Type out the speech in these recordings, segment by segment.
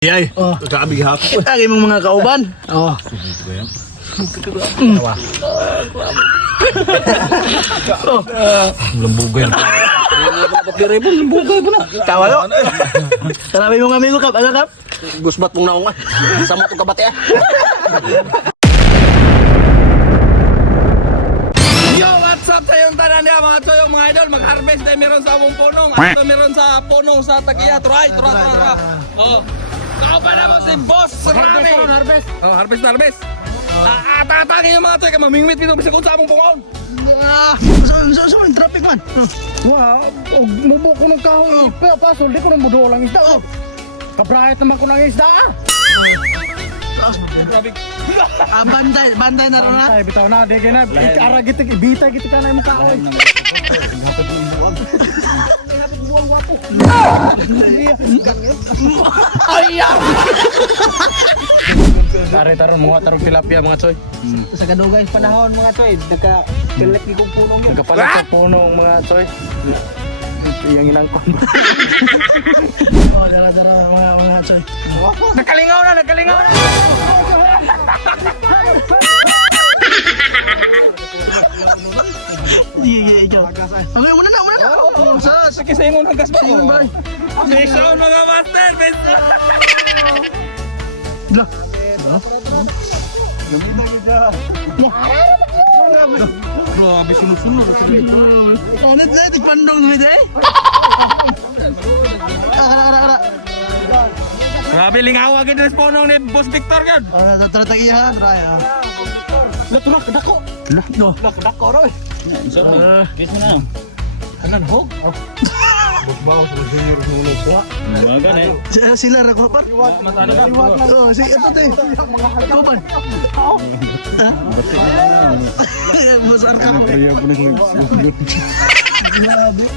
Yay, sabi hapon. Lagi mong mga kauban. Oh. Lembugay. Lembugay po na. Tawalo. Sabi mong amigo kap, ano kap? Gusbat mong naong sama itong kabate Yo, what's up sa yung tanan niya mga choy, mga idol, mag-harvest tayo meron sa abong punong. Ito meron sa punong sa Tagiya. Try. Oh. Kaupan naman si Boss Rami. Harvest. Oh, harvest. Tatangin yung mga choy, mamingwit dito bisa kung sa abong pungon. So, traffic man. Wow, mubo ko ng kahoy. Pero pasol, di ko nang mudo lang isda. Kabrahit naman ko ng isda. Banday na ron na. Ay, bitaw na, di na. Ara gitik, ibita gitik ka na yung kahoy. Tari taron mga tarong tilapia mga choy. Sa kadugay panahon mga choy, nagka-pilit ni kong punong yun. Nagkapalit sa punong mga choy. Yang inangkon. Oh, dara mga choy. Nakalingaw na. Iya, ikaw. Okay, una na. Sige sa ingon ang gas ba? Beso mga master, beso. Lah. Grabe sunod-sunod. Ano na, tikpandong namin eh. Ara. Grabe lingaw agad ng punong ni Boss Victor gan. Tagiya, try. Laturak, dako. No. Dako, roy. Sila rakupat. Oh, si ito te. Kauban. Besar kamu.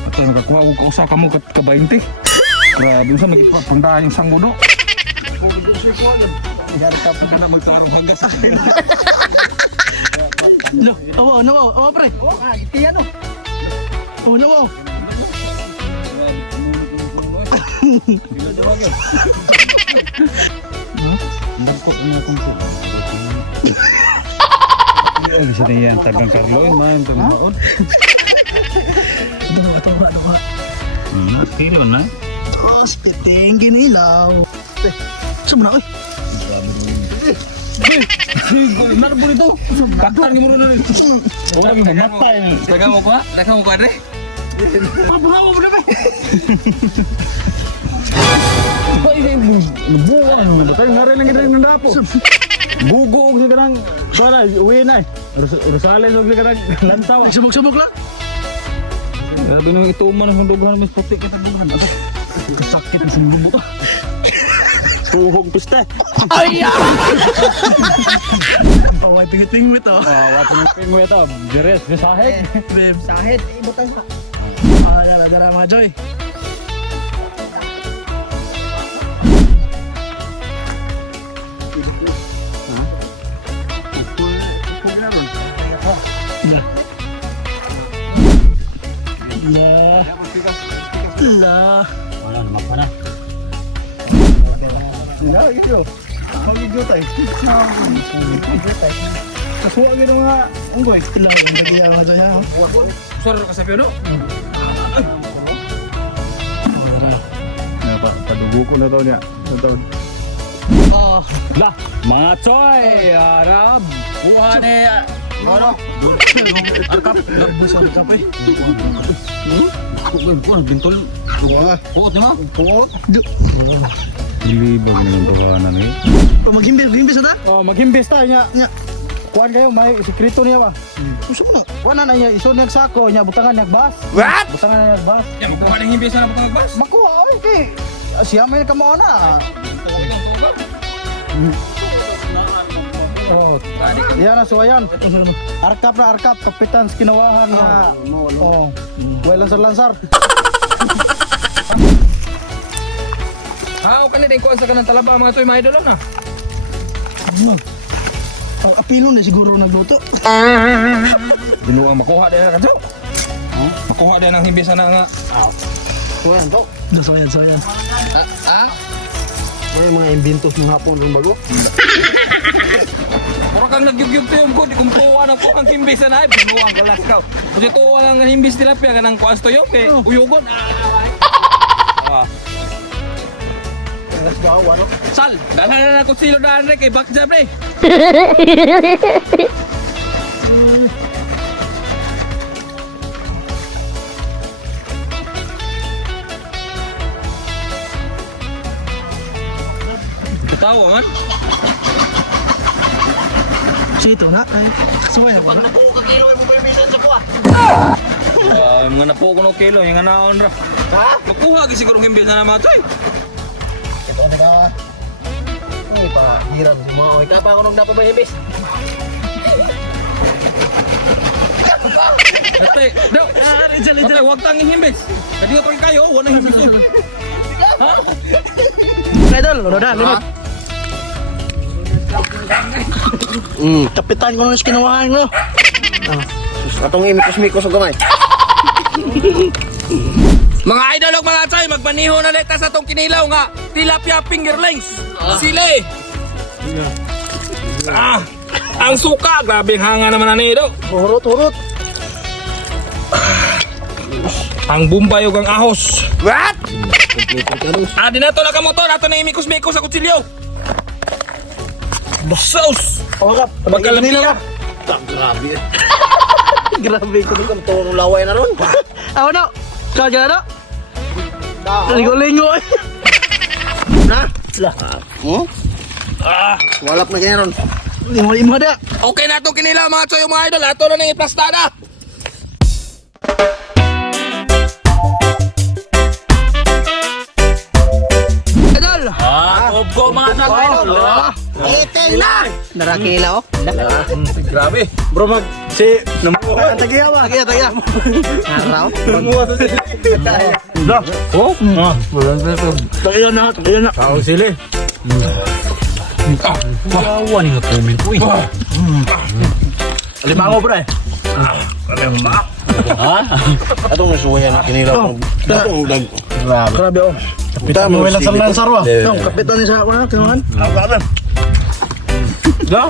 Ito nakakuha ko kausa kamu ka 20. Grabe sa nagpangdahan yung sanggudo. No, awa pre. Iyan o. Oh, no. Bisa niya tagang Carlo man tumaon. Tawa. Kilo na. Oh, spitting ginilaw. Sumna oy. Narbo nito. Katar ni mo na rin. Oh, mamatay na. Dagang mo ka, Dre. Pabuhaw mo na ba? Buwan. Batay nga rin lang ng dapo. Gugo sa kanang. Sana, uwi na eh. Rosales sa kanang lantaw. Subok lang. Grabe nung ituman ng dughan mas puti kita dughan. Sakit sa bubuk. Tuhog piste. Paway pingiting mo ito. Wapo ng pingwe ito. Deres, besaheg. Babe, Sahid, ibutang pa. dara mga Joy. La. Wala naman pa na. Wala, ito. Mag-idiot ay. Kasuwa gino nga unggoy. La, yung tagiya mga Joy ha. Sor ka sa piano. Padugo ko na to niya. Lah, mga choy, Arab. Buha ni ano? Akap, nabus ang akap eh. Ko bintol. Puot na. Puot. Libo ng bawanan eh. Maghimbis na ta? Oh, maghimbis tayo niya. Nya. Kuan kayo, may sikreto niya ba? Gusto mo na. Kuan na niya, iso niya sako niya, butangan niya bas. What? Butangan niya bas. Yang buha ning himbis na butang bas. Makuha, ay, kay. Siya may kamo na. Oh, yan na, so ayan. Arkap, kapitan sa kinawahan na. Oh, well, lansar. How kan din kuan sa kanang talaba mga toy mga idol na. Ang apilo na siguro nagluto. Binuang makuha din ka to. Makuha din ang himbis na nga. Kuya, to. So yan. May mga inventos ng hapon ng bago. Mura kang nagyugyug to yung good. Kung tuwa ng kukang himbis na naib, binuwa ang galas ka. Kasi tuwa ng himbis tilapia ka ng kuwas to yung kay uyugon. Let's go, ano? Sal, dala na na kutsilo na Andre kay backjab na eh. Tawa man. Sito na, ay. Suway na ba na? Mga napo ko ng kilo, yung naon ra. Ha? Makuha kasi siguro himbis na naman ito eh. Ito na ba? Ay, pa, hiram si mga oy. Kapa ako nung dapat ba himbis? Dati, daw. Dati, huwag tanging himbis. Tadi nga pa kayo, wala himbis yun. Ha? Idol, ano na, limot. Kapitan ko nung kinawahan mo. Atong imikos-mikos ang gamay. Mga idol ug mga chay, magpaniho na leta sa tong kinilaw nga tilapia fingerlings. Sili. Ang suka, grabe ang hanga naman na nido. Hurot. Ang bumbay ug ang ahos. What? Di na to nakamotor, ato na imikos-mikos sa kutsilyo. Sauce! O kap, Magkalamia. Grabe. Grabe ko dito. Toro laway na ron. Ako na. Kaya dyan na. Lingo-lingo eh. Na? Hmm? Walap na ganyan ron. Limo-limo na. Okay na itong kinilaw mga choy mga idol, ato na nang iplastada. Idol! Tub ko mga choy. Etel na! Naraki nila oh. Grabe. Bro, si namuha ka tagiyawa. Tagiya. Araw. Namuha sa sili. Da. Oh. Tagiya na. Kao sili. Kawa ni nga comment ko. Alimango bro eh. Atong nasuwayan ang kinilaw. Atong dag. Grabe oh. Kapitan Mo lang sa lansar wa. Kapitan ni sa mga kinuhan. Da.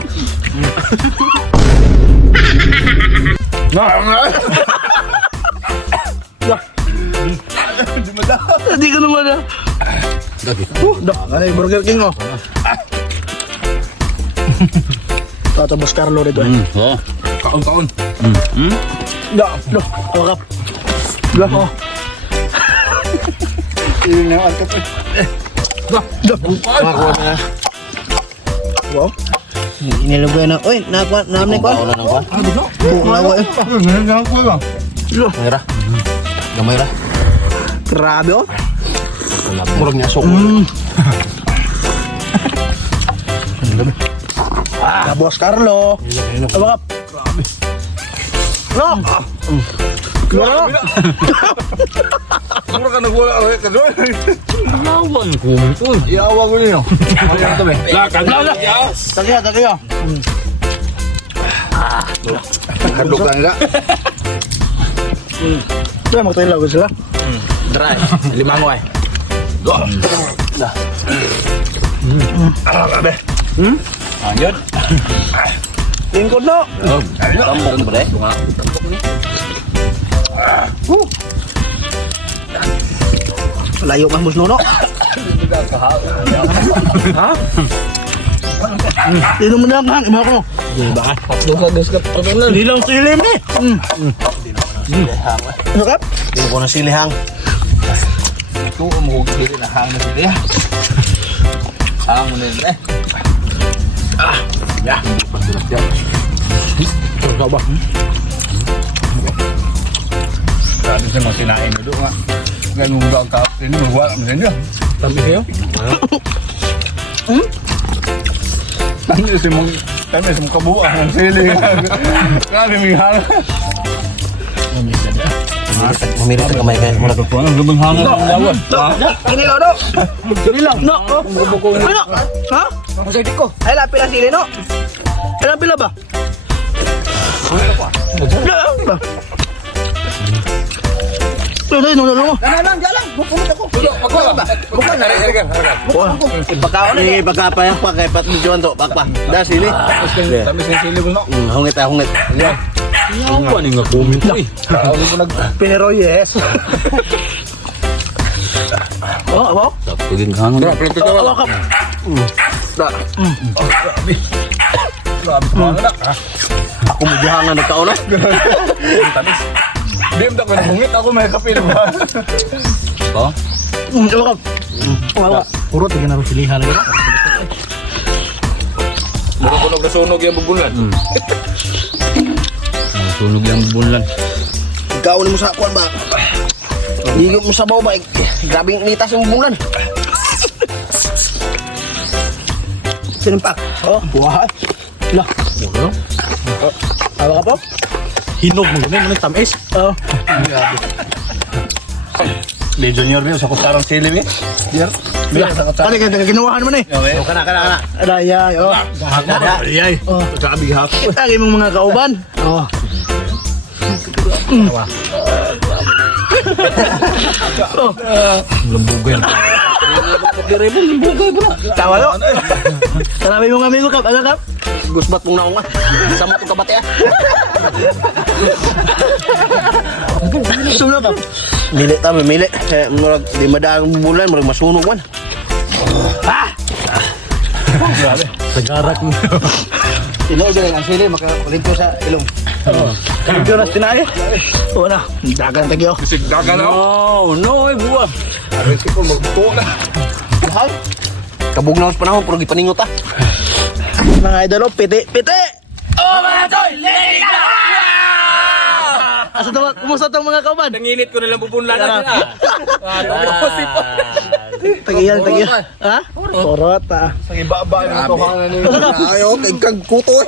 Hindi ko naman na. Ano yung Burger King oh. Tatabos Carlo rito eh. Kaon-kaon. Da. O kap. Da. Oh. Yun na ang kape. Da. Makakuha na. Wow. Inilagay na. Uy, naamay ko. Wala nang kuha. Buong lawa eh. Ganyan ko ba? Gamay ra. Gamay ra. Grabe oh. Murag niya sok. Boss Carlo. Ano kap? No. No. Mura ka nagwala ulit ka doon. Nawa ang comment ko. Iawa ko niyo. Ayan to be. Lakad na. Yes. Tagiya. Hadlok lang nila. Kaya magtayo ko sila. Dry. Limango eh. Grabe. Anjod. Lingkod no. Tambok ba eh? Layo ka musno no. Ha? Dino mo na kan, imo ko. Diba? Tatlo ka gas ka patulan. Hindi lang silim ni. Ano kap? Hindi ko na silihang. Ito mo dili na hang na dili. Hang mo na eh. Ya. Ikaw ba? Grabe siya mga kinain na doon nga. Ganun ba ang kapatid niyo? Wala mo sa inyo. Tabi kayo? Kami si mong kabuang ng sili. Grabe may hanga. Mamilit ang kamay kayo. Murag. Ano gabang hanga ng lawan? Kinilaw no. Kinilaw no. Ano? Ha? Masay ko. Ay lapi na sili no. Ay pila ba? Tuloy, nulong mo. Bukan na rin. Pagkaon eh, pagkapayak pa kay Pat Juan to, pakpa. Da sili. Tamis ng sili mo. Hungit ah, hungit. Yawa ni nga comment mo eh. Pero yes. Oh, Tugin ka nga. Bro, plito ka wala. Da. Ako magbihangan nagkaon na. Tamis. Di mo ko nahungit ako may kapil ba? Oh? Wala. Puro tingin na ro silihan na. Murag na sunog yung bubulan. Sunog yung bubulan. Ikaw ni mo sa kuan ba? Ligo mo sa baw ba? Grabing nitas yung bulan. Sinimpak. Oh, buhay. Lah. Awa ka po? Hinog mo ganun, ano tamis? Oh. Di junior niyo sa kusarang sili eh. Diyan. Ano ka ginawahan mo na eh? Oh, kana. Adayay, oh. Ay, sabi ha. Lagi mong mga kauban. Oh. Lambugan. Tawa yo. Sarami mong amigo kap, ano kap? Gusbat mong naong ah. Sama to kabate ah. Sumla kap. Mili ta, mili. Kaya murag di madaang bulan, murag masunog man. Nagarak mo. Tinood din ang sili, makakulinto sa ilong. Kalito na tinay. Wala. Dagan tagyo. Bisig dagan na. No, ay buwan. Aray ko magbuko na. Lahal. Kabog na sa panahon, pero gipaningot ah. Mga idol, piti. Oh mga toy! Lady ka! Asa to, kumusta tong mga kauban? Nanginit ko nilang bubunlan natin ah. Tagiyan. Ha? Porot ah. Sa ibaba na to hanga ni. Ayo, kay kag kuto.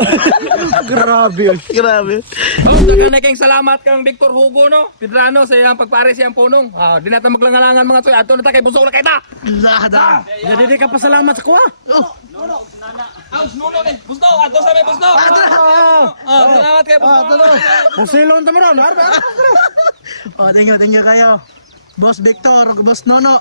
Grabe. Oh, dagan na kayong salamat kang Victor Hugo no. Pidrano sa iyang pagpare siyang punong. Ah, di natin maglangalangan mga toy. Ato na ta kay busog na kita. Zahada. Jadi di ka pasalamat sa kuha. Aus nuno ni. Busno, ato sa may busno. Salamat kay busno. Musilon ta mo ron. Oh, thank you kayo. Boss Victor, Boss Nono.